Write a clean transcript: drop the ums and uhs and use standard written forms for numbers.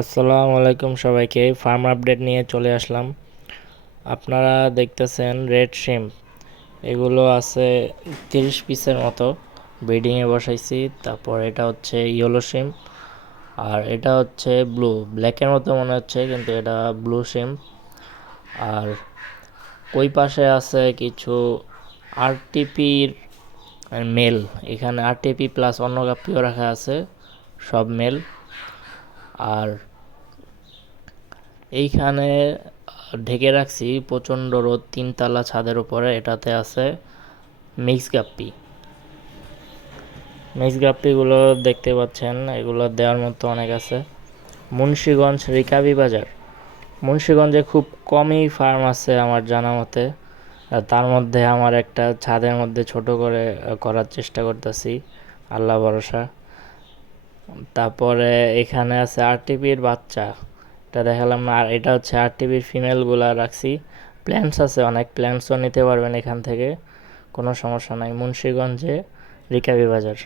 আসসালামু আলাইকুম সবাইকে, ফার্ম আপডেট নিয়ে চলে আসলাম। আপনারা দেখতেছেন রেড শিম, এগুলো আছে 30 পিসের মতো ব্রিডিংয়ে বসাইছি। তারপর এটা হচ্ছে ইয়েলো শিম, আর এটা হচ্ছে ব্লু, ব্ল্যাকের মতো মনে হচ্ছে কিন্তু এটা ব্লু শিম। আর ওই পাশে আছে কিছু আরটিপির মেল, এখানে আরটিপি প্লাস অন্য গাপ্পিও রাখা আছে, সব মেল। আর এইখানে ঢেকে রাখছি প্রচণ্ড রোদ, 3 তলা ছাদের উপরে। এটাতে আছে মিক্স গাপ্পি। মিক্স গাপ্পিগুলো দেখতে পাচ্ছেন, এগুলো দেওয়ার মতো অনেক আছে। মুন্সিগঞ্জ রিকাবি বাজার, মুন্সিগঞ্জে খুব কমই ফার্ম আছে আমার জানা মতে। আর তার মধ্যে আমার একটা ছাদের মধ্যে ছোট করে করার চেষ্টা করতেছি, আল্লাহ ভরসা। তারপরে এখানে আছে আরটিপির বাচ্চা, এটা দেখালাম না। আর এটা হচ্ছে আরটিপির ফিমেলগুলা রাখছি। প্ল্যান্টস আছে, অনেক প্ল্যান্টসও নিতে পারবেন এখান থেকে, কোনো সমস্যা নাই। মুন্সিগঞ্জে রিকাবি বাজার।